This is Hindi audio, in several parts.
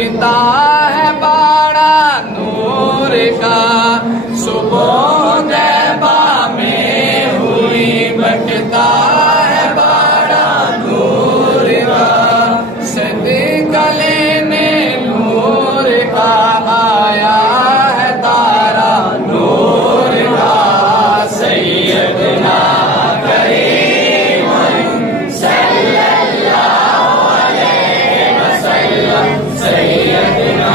बटता है बाड़ा नूर का, सुबह दैबा में हुई बटता है बाड़ा नूर का, सदका लेने नूर का आया है तारा नूर का। सैयदना करीम सल्लल्लाहु अलैहि वसल्लम, सैयदना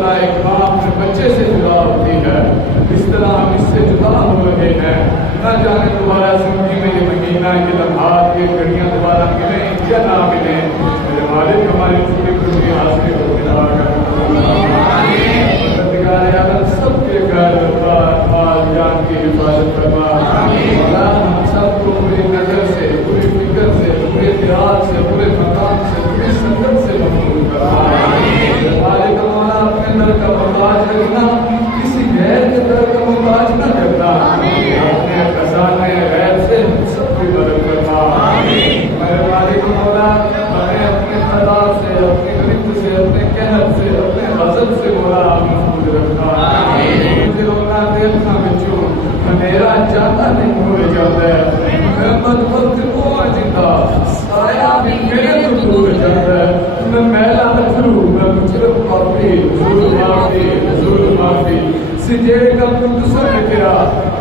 तरह एक माँ अपने बच्चे से जुदा होती है, इस तरह हम इससे जुदा हो रहे हैं। न जाने दोबारा जिंदगी में ये महीना, ये लम्हात, ये घड़ियाँ दोबारा मिले या ना मिले। मेरे मालिक हमारी पूरी पूरी हासिल को मिला सबके घर माल जान की हिफाजत करवा। हम सबको पूरी नजर से, पूरी फिक्र से, पूरे ख्याल से, पूरे मकान से, पूरी संगत से महफूज करवा। मालिक हमारा अपने दर का मोहताज रखना, किसी गैर के दर का मोहताज न करना। अपने खजाने गैर से सबकी मदद करना। मेरे मालिक मौला हमें अपने खदा से, अपनी गिरफ्त से, अपने कहत से, अपने गजब से मौला महफूज रखना। देखना बच्चों मेरा जाता नहीं हो जाता है, मैं वक्त को जिंदा साया भी मेरे तो दूर जाता है। मैं मैला अथरू, मैं मुजरम पापी, जुल्म माफी सिजे का दूसरा गिरा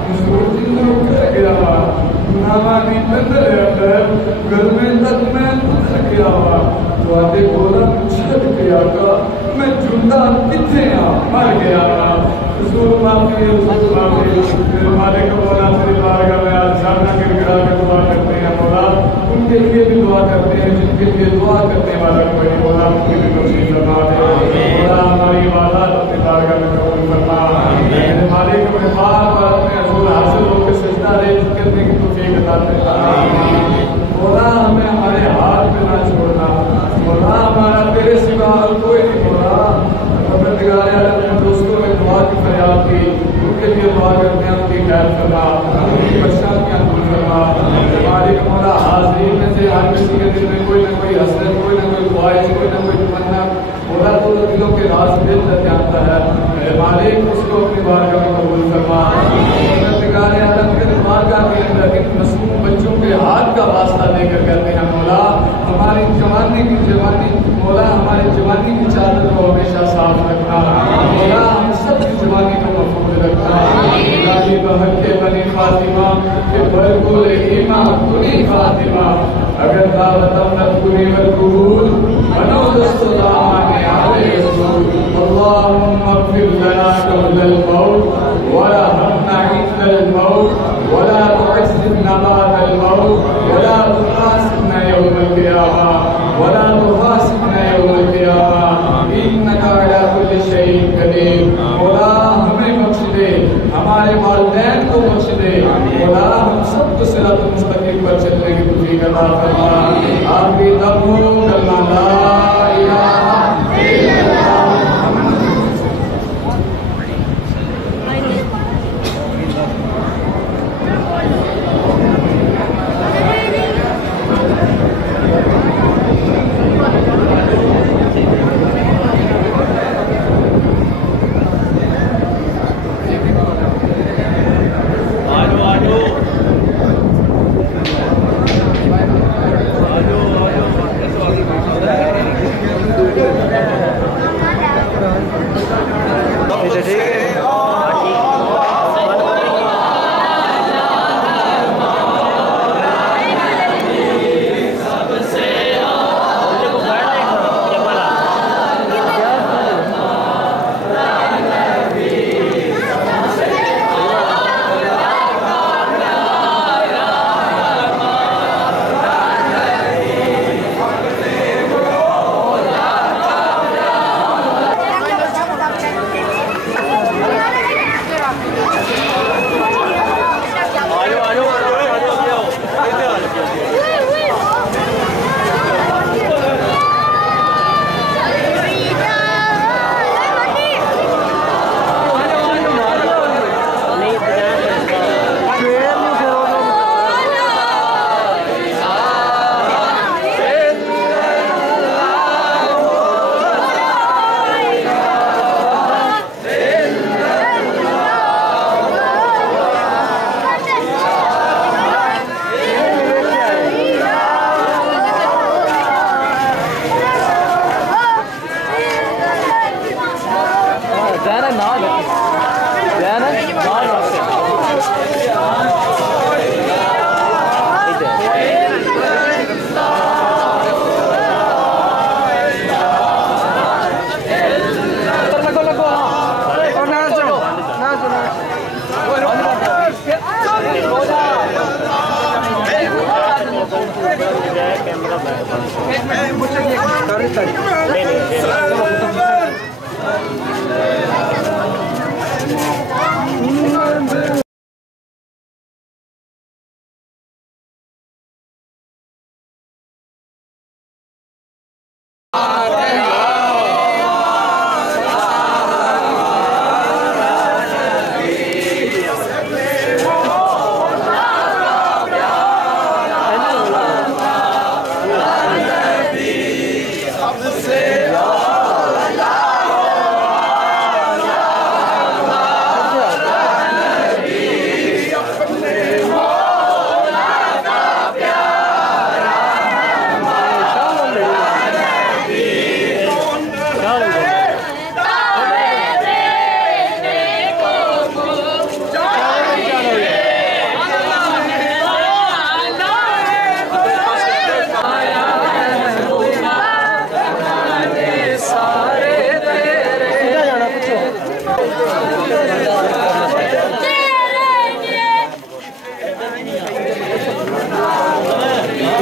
जिंदों कर गिरा नामानी बंदर अंदर घर में तक मैं उतर गया तो आते बोला छत गया का मैं जुंदा कितने मर गया। हमारे को बोला में आज सामना गिरगिरा के दुआ करते हैं बोला, उनके लिए भी दुआ करते हैं जिनके लिए दुआ करने वाला कोई बोला, उनकी भी कोशिश करना बोला। हमारी इबादत अपने बारगाह में कबूल करना। हमारे को बार बार अपने रसूल हासिल होकर सजदा करने की तौफीक अता फरमा। बोला हमें हमारे हाथ में ना छोड़ना। बोला हमारा तेरे सिवा कोई नहीं। बोला अपने दोस्तों में दुआ की फरियाद की, उनके लिए दुआ करते हैं, उनकी खैर करना, उनकी परेशानियां दूर करना। हमारी मौला हाज़रीन में से हर किसी के दिल में कोई ना कोई हसरत, कोई ना कोई ख्वाहिश, कोई ना कोई तमन्ना बोला तो दिलों के राज दिल तक जानता है। मेरे मालिक उसको अपनी बारगाह में कबूल फरमा। बारगाह के अंदर इन मासूम बच्चों के हाथ का वास्ता लेकर कहते हैं मौला हमारी जवानी की मौला हमारी जवानी की चादर को हमेशा साफ रखना। मौला हम सब की जवानी को महफूज रखना। बहन के बनी फातिमा के बरकुल ईमा कुनी फातिमा अगर दावतम न पूरी वरकूल बनो दस्तुदा माने आले रसूल। अल्लाहुम्मा अग़फिर लना क़ब्ल अल-मौत वरहमना इंदल मौत वला तुअज़्ज़िबना बअदल मौत वला तुहासिबना यौमल क़ियामा वला तुहासिबना यौमल क़ियामा इन्नका अला कुल्लि शैइन क़दीर। मौला हमें बख्श दे, हमारे वालिदैन को बख्श दे। मौला हम सबको सिरातुल मुस्तकीम पर चलने की तौफीक अता फरमा। आखिरी दम हो कलमा ला इलाहा इल्लल्लाह।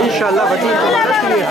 इंशाल्लाह बच्ची पूरा आ जाएगा।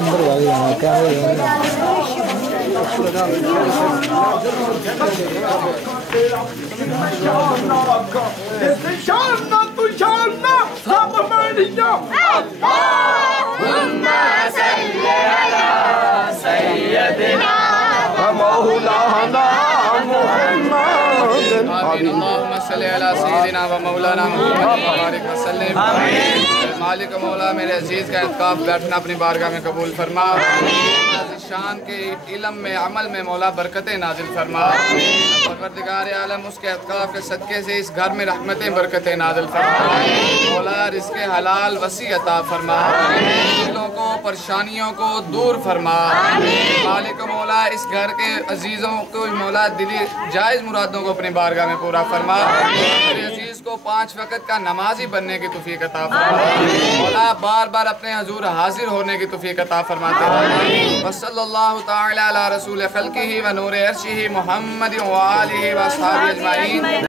अंदर क्या मालिक मौला मेरे अजीज का इत्काफ बैठना अपनी बारगाह में कबूल फरमा। शान के इल्म में अमल में मौला बरकतें नाजिल फरमा। परवरदिगार आलम उसके इत्काफ के सदक़े से इस घर में रहमतें बरकतें नाजिल फरमा। मौला रिज़्क़े हलाल वसी अता फरमा। मुश्किलों को परेशानियों को दूर फरमा। मालिक मौला इस घर के अजीज़ों को मौला दिली जायज़ मुरादों को अपनी बारगाह में पूरा फरमा। मेरे अजीज़ को 5 वक़्त का नमाजी बनने की तौफ़ीक़ अता फरमा। मौला बार बार अपने हुज़ूर हाजिर होने की तौफ़ीक़ अता फरमाते रहे। वसल्लल्लाहु तआला अला रसूल खल्क़िही व नूर अर्शिही मुहम्मद व आलिही व अस्हाबिही अजमाइन।